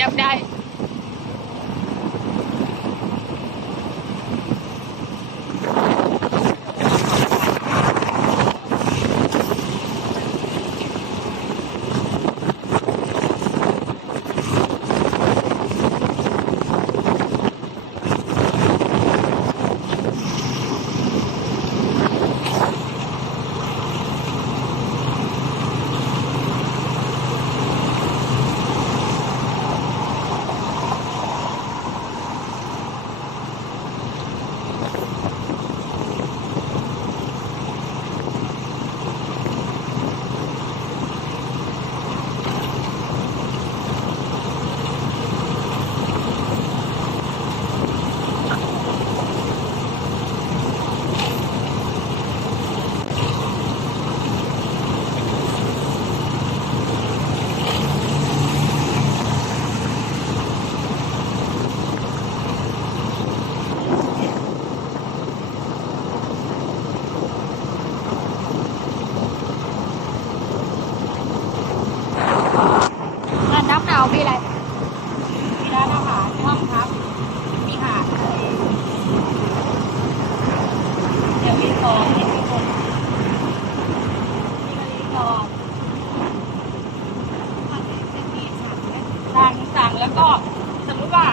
จับได้ สมมติว่า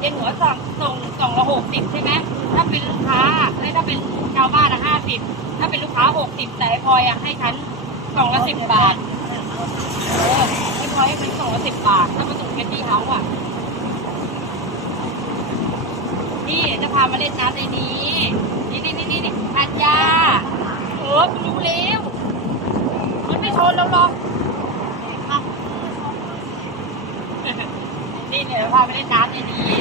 เย็นหัวสั่งส่งส่งละหกสิบใช่ไหมถ้าเป็นลูกค้าเอ้ถ้าเป็นชาวบ้านอะห้าสิบถ้าเป็นลูกค้าหกสิบแต่พลอยอะให้ฉันกล่องละสิบบาทเออไอ้พลอยให้ฉันกล่องละสิบบาท ถ้ามาส่งแกที่เฮาส์อะนี่จะพามาเล่นน้ำในนี้ นี่นี่นี่นี่นี่อัญญาเออรู้แล้วมันไม่ชนเราหรอกมานี่เดี๋ยวพาไปเล่นน้ำในนี้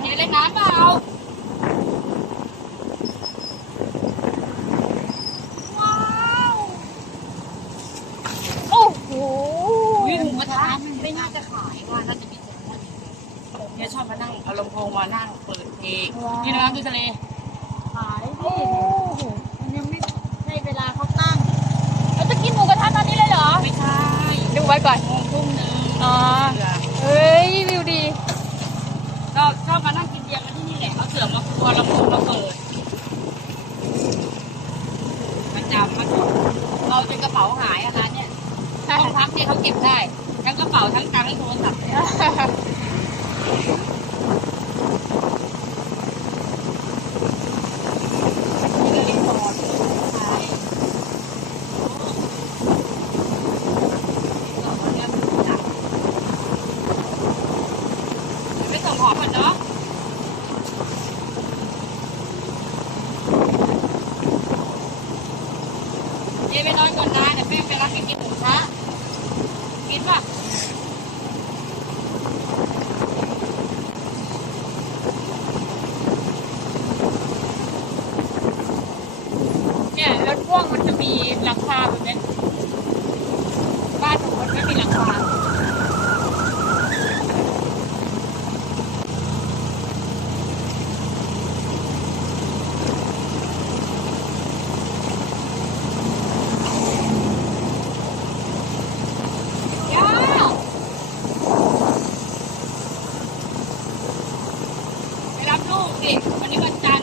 เดี๋ยวเล่นน้ำเปล่าว้าวโอ้โหวิหมูกระทะไม่น่าจะขายว่าน่าจะมีแต่ว่าเนี่ยชอบมานั่งเอาลำโพงมานั่งเปิดเพลงนี่นะครับดูทะเลขายโอ้โหมันยังไม่ให้เวลาเขาตั้งเราจะกินหมูกระทะตอนนี้เลยเหรอ ไม่ใช่ ดู ไว้ก่อนโมงทุ่มหนึ่งอ๋อเสือเฮ้ยวิวดีก็ชอบมานั่งกินเบียร์กันที่นี่แหละเอาเสือมาครัวลำโพงมาเปิดประจำมาจดเราจนกระเป๋าหายอาหารเนี่ยห้องพักเนี่ยเขาเก็บได้ ทั้งกระเป๋าทั้งตังค์ทั้งโทรศัพท์เลยนี่ก็รีสอร์ทขายไม่ส่งหอมก่อนเนาะ เย็นไปนอนก่อนนะเดี๋ยวแม่ไปรับไปกินหมูกระทะกินป่ะ เนี่ยรถพ่วงมันจะมีหลังคาแบบนี้บ้านของมันไม่มีหลังคา ย่าไป รับลูกสิวั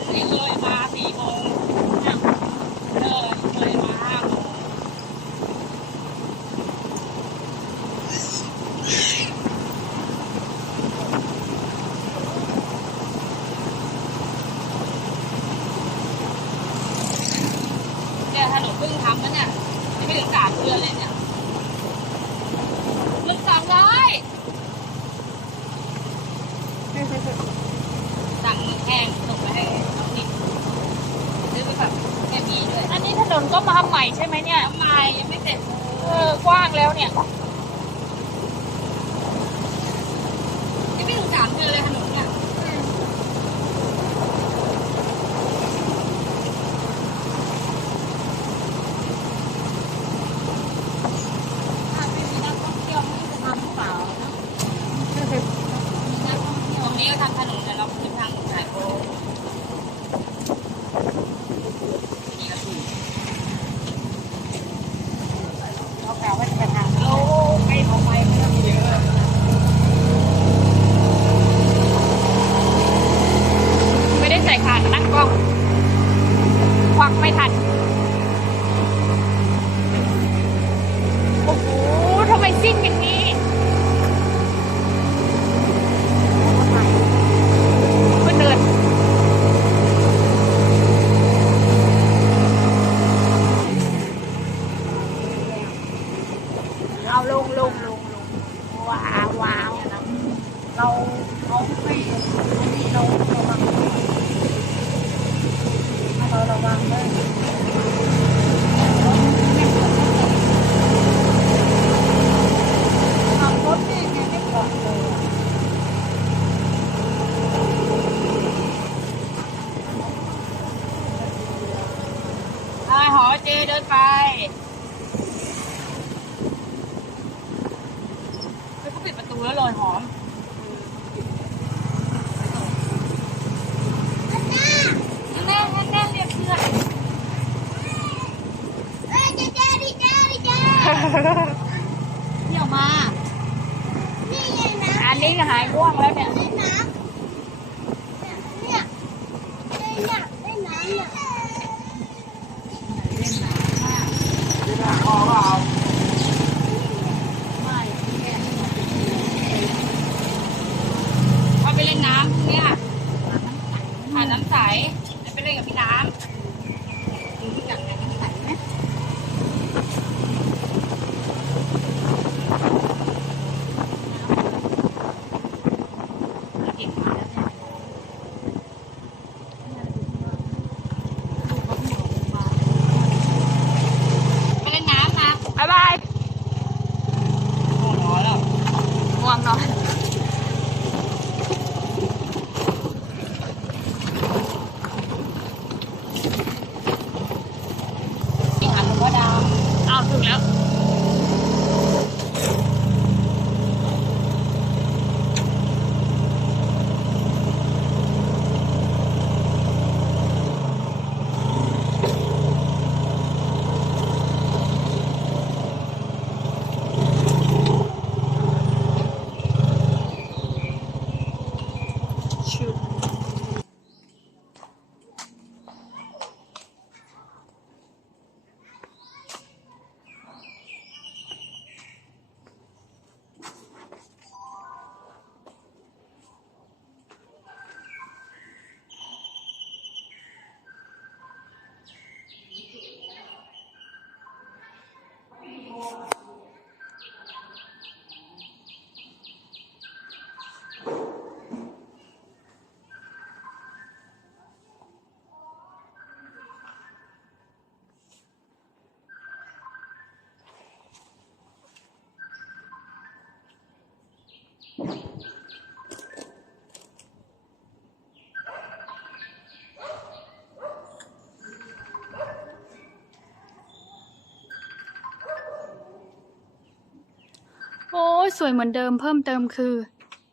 โอ้สวยเหมือนเดิมเพิ่มเติมคือ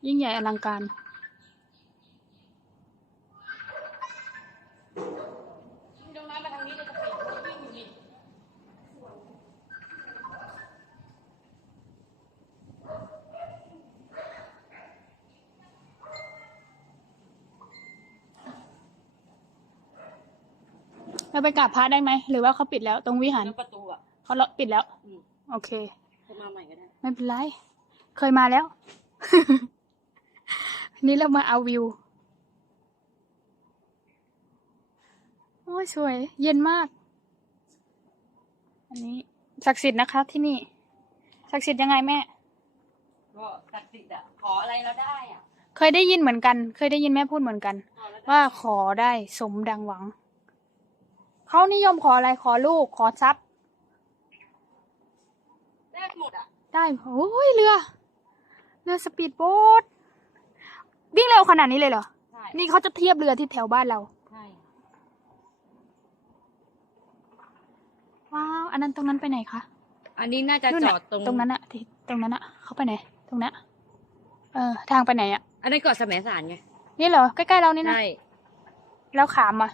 ยิ่งใหญ่อลังการ ตรงนั้นมาทางนี้เลยจะปิดวิ่งอยู่นี่ เรา ไปกราบพระได้ไหม หรือว่าเขาปิดแล้วตรงวิหารแล้วประตูอะ เขาล็อกปิดแล้ว อืมโอเค จะมาใหม่ก็ได้ ไม่เป็นไร เคยมาแล้ว นี่เรามาเอาวิว โอ้ยสวย เย็นมาก อันนี้ศักดิ์สิทธิ์นะคะที่นี่ ศักดิ์สิทธิ์ยังไงแม่ ก็ศักดิ์สิทธิ์อะ ขออะไรเราได้อะเคยได้ยินเหมือนกัน เคยได้ยินแม่พูดเหมือนกัน ขอแล้วได้ว่าขอได้สมดังหวัง เขานิยมขออะไรขอลูกขอทรัพย์แลกหมดอะ ได้โอ้ยเรือ เรือสปีดโบ๊ทวิ่งเร็วขนาดนี้เลยเหรอ ใช่ นี่เขาจะเทียบเรือที่แถวบ้านเรา ใช่ ว้าว อันนั้นตรงนั้นไปไหนคะอันนี้น่าจะนู่นจน่อดตรง ตรงนั้นอะที่ตรงนั้นอะเขาไปไหน ตรงนั้นเออ ทางไปไหนอะอันนี้นเกาะแสมสารไง นี่เหรอ ใกล้ๆเรานี่นะ ใช่ แล้วขามมา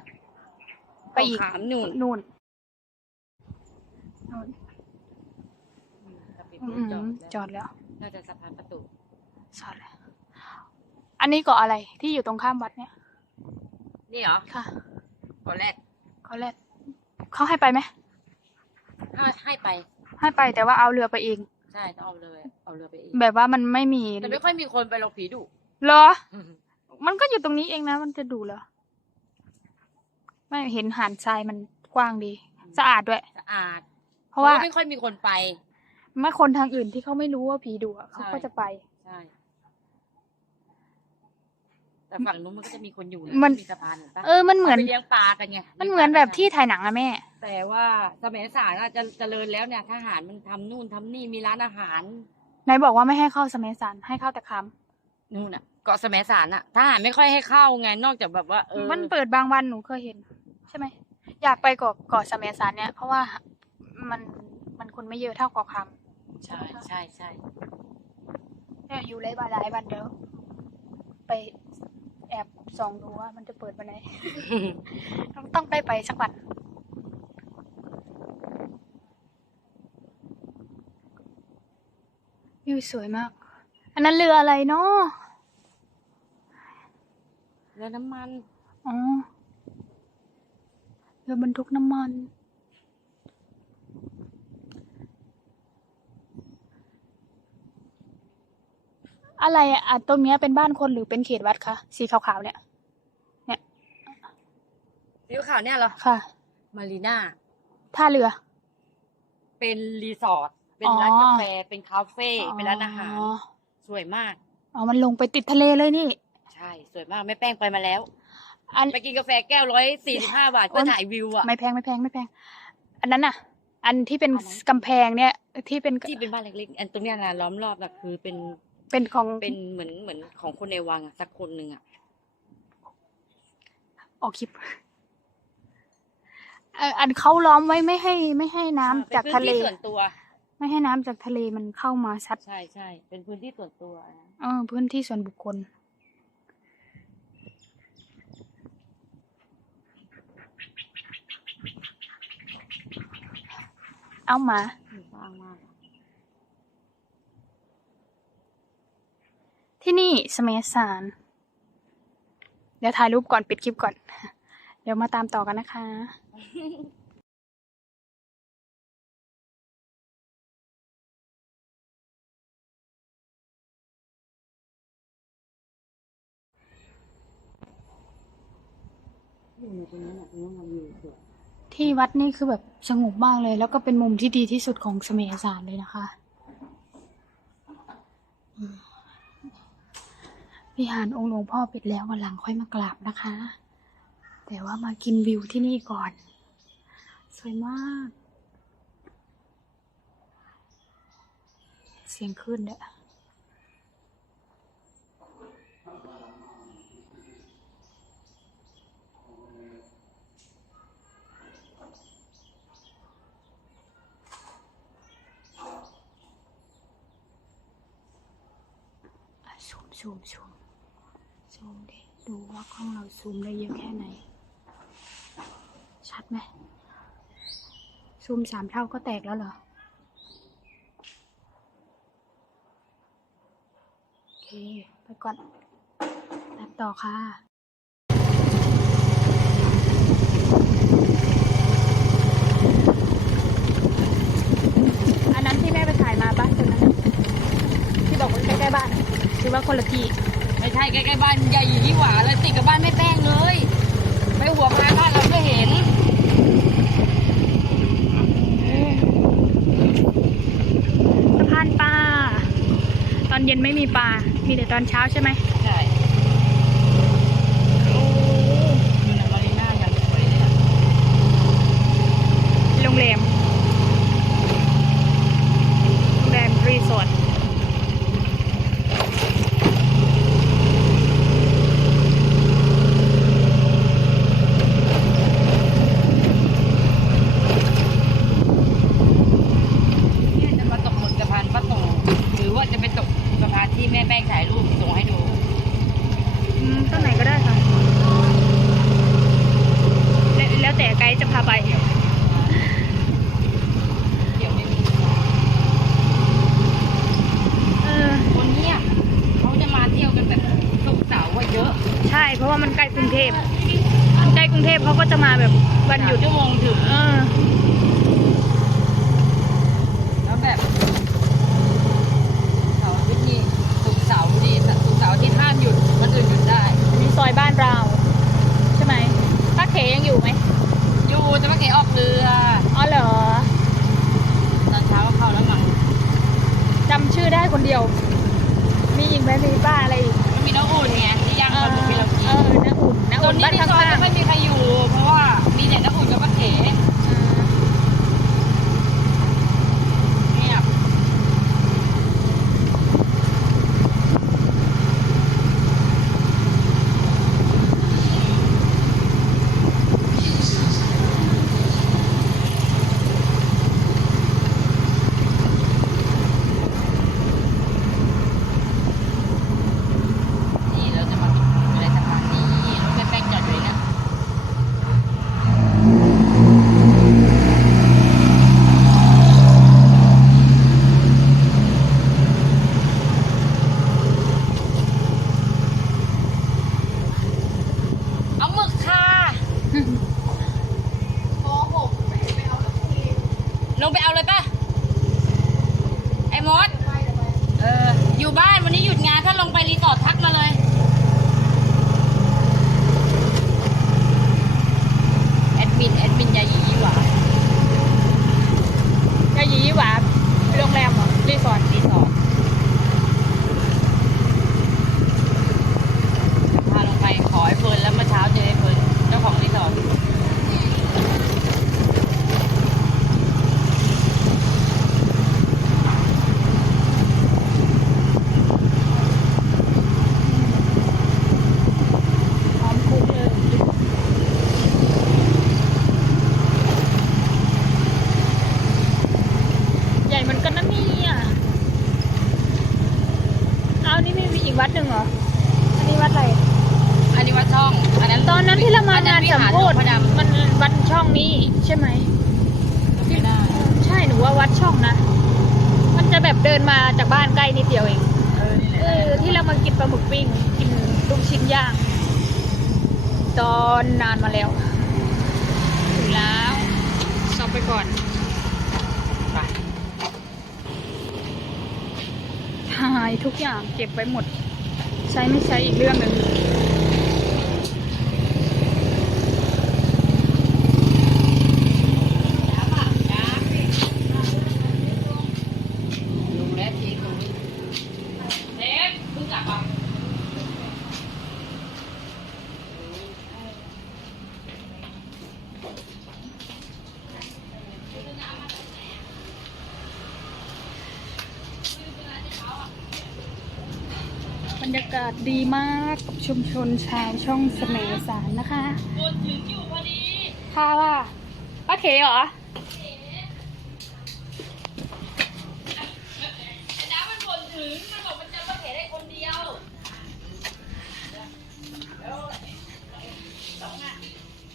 ไปอีกเาะขามนู่นนู่นนู่นจะปิดอืรถมจอดแล้วจอดแล้ว น่าจะสะพานประตูจอดแล้ว อันนี้เกาะอะไรที่อยู่ตรงข้ามวัดเนี่ย นี่เหรอ ค่ะเกาะแรกเขาแรกเขาให้ไปไหมให้ให้ไป ให้ไปแต่ว่าเอาเรือไปเอง ใช่ต้องเอาเลยเอาเรือไปเอง แบบว่ามันไม่มี แต่ไม่ค่อยมีคนไปลงผีดุเหรอ มันก็อยู่ตรงนี้เองนะ มันจะดูเหรอ ไม่เห็นหาดทรายมันกว้างดี สะอาดด้วย สะอาด เพราะว่าไม่ค่อยมีคนไปไม่คนทางอื่นที่เขาไม่รู้ว่าผีดุอะเขาใช่ก็จะไป ใช่ แต่ฝั่งนู้นมันก็จะมีคนอยู่นะมันมีสะพานเห็นปะเออมันเหมือนขาไปเลี้ยงปลากันไงมันเหมือนแบบที่ถ่ายหนังอะแม่ แต่ว่าสมัยสารอาจจะเจริญแล้วเนี่ยทหารมันทำนู่นทำนี่มีร้านอาหารไหนบอกว่าไม่ให้เข้าสมัยสันให้เข้าแต่คนู่นน่ะเกาะสมัยสารน่ะทหารไม่ค่อยให้เข้าไงนอกจากแบบว่าเออำมันเปิดบางวันหนูเคยเห็น ใช่ไหมอยากไปเกาะเกาะสมสารเนี่ยเพราะว่ามันมันคนไม่เยอะเท่าเกาะคใช่ใช่ใช่ำเนี่ยอยู่ไรบ้านหลายวันเดี๋ยวไปแอบส่องดูว่า มันจะเปิดวันไหนต้องต้องได้ไปสักวันวิวสวยมาก อันนั้นเรืออะไรเนาะเรือน้ำมัน อ๋อเรือบรรทุกน้ำมัน อะไรอะอะตรงเนี้ยเป็นบ้านคนหรือเป็นเขตวัดคะสีขาวๆเนี่ยสีขาวเนี่ยเหรอค่ะ มารีน่าท่าเรือ เป็นรีสอร์ทเป็นอ๋อร้านกาแฟเป็นคาเฟ่เป็นร้านอาหารอ๋อสวยมากอ๋อมันลงไปติดทะเลเลยนี่ ใช่ สวยมากแม่แป้งไปมาแล้ว อันไปกินกาแฟแก้วร้อยสี่สิบห้าบาทโอ๊ก็ยถ่ายวิวอะไม่แพงไม่แพงไม่แพง อันนั้นน่ะ อันที่เป็นอันไหนกำแพงเนี่ย ที่เป็นที่เป็นบ้านเล็กๆอันตรงเนี้ยนะล้อมรอบนะคือเป็นเป็นของเป็นเหมือนเหมือนของคนในวังอะสักคนหนึ่งอะออกคลิปเอ่ออันเขาล้อมไว้ไม่ให้ไม่ให้น้ำจากเป็นทะเลพื้นที่ส่วนตัว ไม่ให้น้ำจากทะเลมันเข้ามาซัดใช่ใช่เป็นพื้นที่ส่วนตัวนะเออพื้นที่ส่วนบุคคล เอามากว้างมากอะที่นี่สมัยสารเดี๋ยวถ่ายรูปก่อนปิดคลิปก่อน เดี๋ยวมาตามต่อกันนะคะอยู่ในตรงนั้นอะตรงนั้นมันวิวสวยที่วัดนี่คือแบบ สงบมากเลย แล้วก็เป็นมุมที่ดีที่สุดของสมัยสารเลยนะคะวิหารองค์หลวงพ่อปิดแล้ววันหลังค่อยมากราบนะคะ แต่ว่ามากินวิวที่นี่ก่อน สวยมาก เสียงขึ้นเด้ออะ ซูมซูมซูมซูมดิดูว่ากล้องเราซูมได้เยอะแค่ไหน ชัดไหมซูมสามเท่าก็แตกแล้วเหรอ โอเค ไปก่อนตัดต่อค่ะ อันนั้นที่แม่ไปถ่ายมาบ้านตรงนั้นน่ะที่บอกว่าใกล้ๆบ้าน หรือว่าคนละที่ไม่ใช่ใกล้ๆบ้านใหญ่ยี่หว่าเลยติดกับบ้านแม่แป้งเลย ไปหัวพายบ้านเราก็เห็นสะพานปลาตอนเย็นไม่มีปลา มีแต่ตอนเช้าใช่ไหมใช่ดูนะมารีน่าอย่างสวยเลยอะ โรงแรม โรงแรมรีสอร์ท เนี่ยจะมาตกบนสะพานพระโตหรือว่าจะไปตกสะพานที่แม่แป้งถ่ายรูปส่งให้ดู อืมต้นไหนก็ได้ค่ะ แล้วแล้วแต่ไกด์จะพาไป เดี๋ยวไม่มี เออ คนเนี้ยเขาจะมาเที่ยวกันแบบสุกร์เสาร์ว่าเยอะ ใช่ เพราะว่ามันใกล้กรุงเทพมันใกล้กรุงเทพเขาก็จะมาแบบวันหยุด สามชั่วโมงถึง เออ แล้วแบบเสาร์อาทิตย์นี่สุกร์เสาร์ดีสุกร์เสาร์อาที่ห้ามหยุดวันอื่นหยุดได้ อันนี้ซอยบ้านเรา ใช่ไหมป้าเขยังอยู่ไหม อยู่แต่เมื่อกี้ออกเรือ อ๋อเหรอ ตอนเช้าก็เข้าแล้วมั้ง จำชื่อได้คนเดียว มีอีกไหมมีป้าอะไรอีกมันมีน้ำอุ่นไงที่ย่างเอปลาอหมึกที่เรากิเอนอน้าอุ่นน้าตออุ่นนนี้บ้านในข้าซอยงไม่มีใครอยู่ เพราะว่ามีแต่น้ำอุ่นกับป้าเข ก่อนไปถ่ายทุกอย่างเก็บไว้หมด ใช้ไม่ใช้อีกเรื่องหนึ่ง ลุงและทีลุงเด็กเพิ่งกลับอะ บรรยากาศดีมากกับ ชุมชนชาวช่องเสมสารนะคะบนถึงอยู่พอดีค่ะว่าป้าเขเหรอแต่น้ำมันบ่นถึงมันบอกมันจะมาเขได้คนเดียว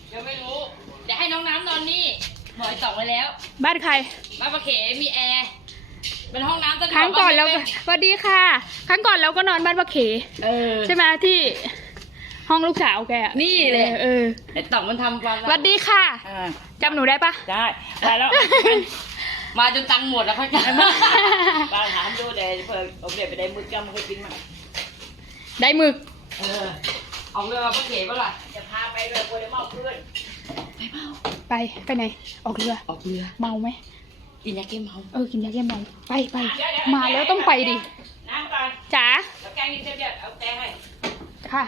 เดี๋ยวไม่รู้เดี๋ยวให้น้องน้ำนอนนี่บอกไอ้ต่องไว้แล้ว บ้านใคร บ้านประเขมีแอร์ เป็นห้องน้ำสะดวกครั้งก่อนเราบ้ก็ไม่สวัสดีค่ะ ครั้งก่อนเราก็นอนบ้านป้าเขเออ ใช่ไหมที่ห้องลูกสาวแกอะนี่เลยเออไอ้ต่องมันทำความสวัสดีค่ะอ่าจำหนูได้ปะ ได้ไปแล้ว มาจนตังค์หมดแล้วเขาจะป้าถามดูแต่เพิ่งผมเดี๋ยวไปได้มือกำเคยกินมาได้หมึก เออ เอาเรือมาเก๋ปะล่ะจะพาไปเลยกลัวจะเมาเพื่อนไปไปไหน ออกเรือ ออกเรือ เมาไหม กินยาแก้เมาเออกินยาแก้เมาไปไปมาแล้วต้องไปดิน้ำก่อนจ๋าแล้วแกงกินเสร็จเดี๋ยวเอาแกงให้ค่ะ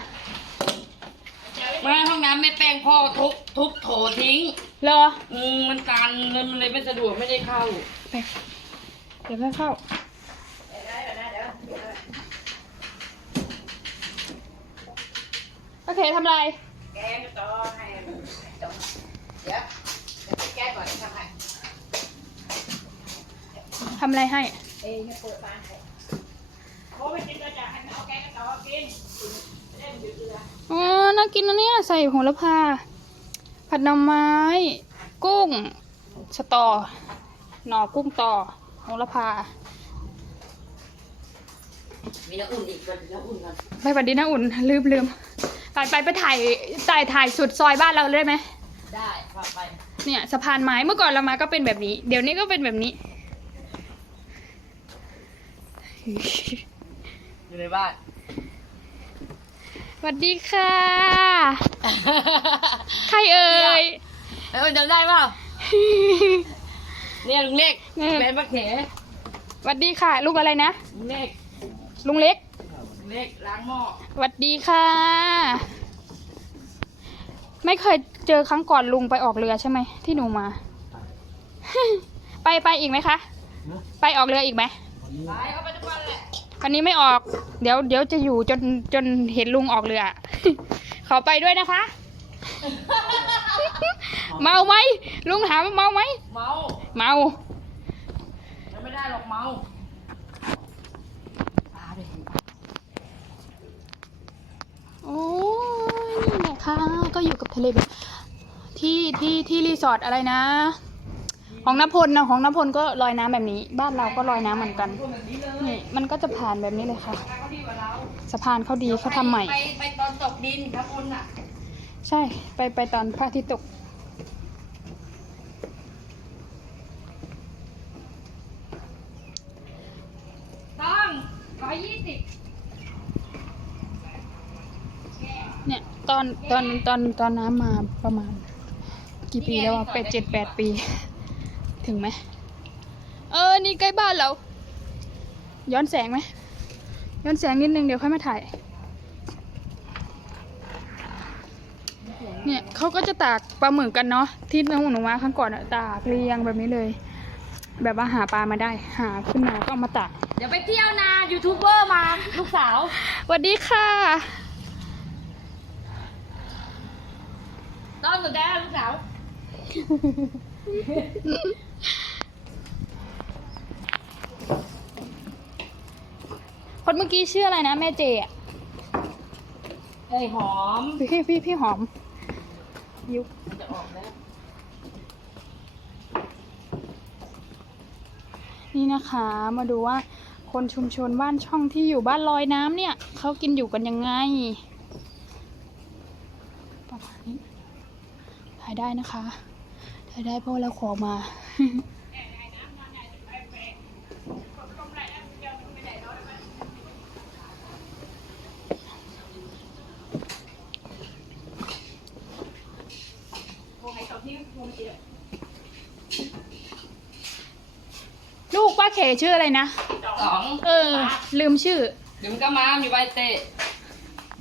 มาห้องน้ำไม่แป้งพ่อทุบทุบโถทิ้งรออืมมันการเงินมันเลยไม่สะดวกไม่ได้เข้าไปเดี๋ยวแม่เข้าได้แล้วนะเดี๋ยวโอเคทำไรแกงต่อให้ต่อเดี๋ยวแกงก่อนทำให้ ทำอะไรให้ เอ้ยเปิดบ้านให้โอ้ไม่กินก็จะให้เอาแกงต่อกินเล่นอยู่เรืออ๋อน่ากินนะเนี่ยใส่โหระพา ผัดหน่อไม้ กุ้ง สตอ หน่อกุ้งต่อโหระพามีน้ำอุ่นอีกวันน้ำอุ่นกันไปบัดดีนะอุ่น ลืมลืมไปไปไปถ่ายถ่ายถ่ายสุดซอยบ้านเราเลยได้ไหม ได้พาไปเนี่ยสะพานไม้เมื่อก่อนเรามาก็เป็นแบบนี้ เดี๋ยวนี้ก็เป็นแบบนี้ อยู่ในบ้านสวัสดีค่ะ ใครเอ่ยเออจำได้เปล่าเนี่ยลุงเล็กเนี่ยแฟนป้าเขสวัสดีค่ะ ลูกอะไรนะ ลุงเล็ก ลุงเล็ก ลุงเล็กล้างหม้อสวัสดีค่ะ ไม่เคยเจอครั้งก่อนลุงไปออกเรือใช่ไหมที่หนูมา ไปไปอีกไหมคะ ไปออกเรืออีกไหม ไปเอาไปทุกวันแหละวันนี้ไม่ออก เดี๋ยวเดี๋ยวจะอยู่จนจนเห็นลุงออกเรือ ขอไปด้วยนะคะ เมาไหมลุงถามว่าเมาไหมเมาเมามันไม่ได้หรอกเมาปลาไปเห็นปลาโอ้ยนี่นะคะก็อยู่กับทะเลแบบที่ที่ที่รีสอร์ทอะไรนะ ของนพลนะของนพลก็ลอยน้ำแบบนี้ บ้านเราก็ลอยน้ำเหมือนกันนี่มันก็จะผ่านแบบนี้เลยค่ะสะพานเขาดีเขาทำใหม่ไปตอนตกดินนะคุณอะใช่ ไปไปตอนพระอาทิตย์ตก ต้องร้อยยี่สิบเนี่ย ตอนตอนตอนตอนน้ำมาประมาณ กี่ปีแล้วอะแปดเจ็ดแปดปี ถึงไหม เออ นี่ใกล้บ้านเรา ย้อนแสงไหม ย้อนแสงนิดนึงเดี๋ยวค่อยมาถ่าย เนี่ยเขาก็จะตากปลาหมึกกันเนาะ ที่น้องหนูมาครั้งก่อนอะตากเรียงแบบนี้เลย แบบว่าหาปลามาได้ หาขึ้นมาก็เอามาตาก เดี๋ยวไปเที่ยวนายูทูบเบอร์มาลูกสาวสวัสดีค่ะ ต้อนสุดได้ลูกสาว คนเมื่อกี้ชื่ออะไรนะแม่เจอะเอ้ยหอม พี่พี่พี่หอมยุคจะออกแล้วนี่นะคะมาดูว่าคนชุมชนบ้านช่องที่อยู่บ้านลอยน้ำเนี่ยเขากินอยู่กันยังไงประมาณนี้ถ่ายได้นะคะถ่ายได้เพราะเราขอมา ลูกป้าเข ชื่ออะไรนะ สองเออ ลืมชื่อ เดี๋ยวมันก็มาอยู่ใบเตะ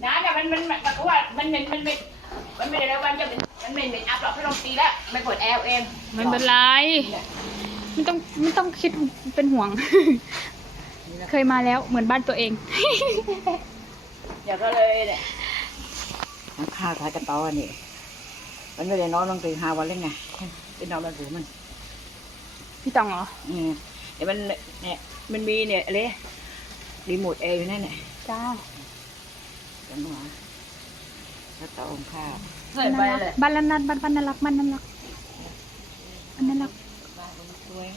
น้าเนี่ยมันมันมันเพราะว่ามันมันมันมันมันไม่ได้แล้ววันจะเป็นมันไม่เป็นอัพหรอกให้ลองตีแล้วไม่กดแอลเองไม่เป็นไร ไม่ต้องไม่ต้องคิดเป็นห่วง เคยมาแล้วเหมือนบ้านตัวเอง เดี๋ยวก็เลยเนี่ยมันฆ่าขายกระต่อนี่ มันไม่ได้นอนลงตีห้าวันเลยไงเป็นนอนมันหูมันพี่ตองเหรอ อืม เดี๋ยวมันเนี่ยมันมีเนี่ยอะไรรีโมทแอร์อยู่นั่นเนี่ยจ้าจังหวะกระต่อของข้าใส่ไปเลยบ้านนันนันบ้านบ้านน่ารักบ้านน่ารักบ้านน่ารักสวย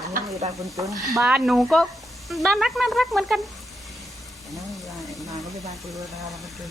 อันนี้มีบ้านคนจนบ้านหนูก็น่ารักน่ารักเหมือนกันอันนั้นมีบ้านมาไม่ใช่บ้านคนรวยบ้านคนจน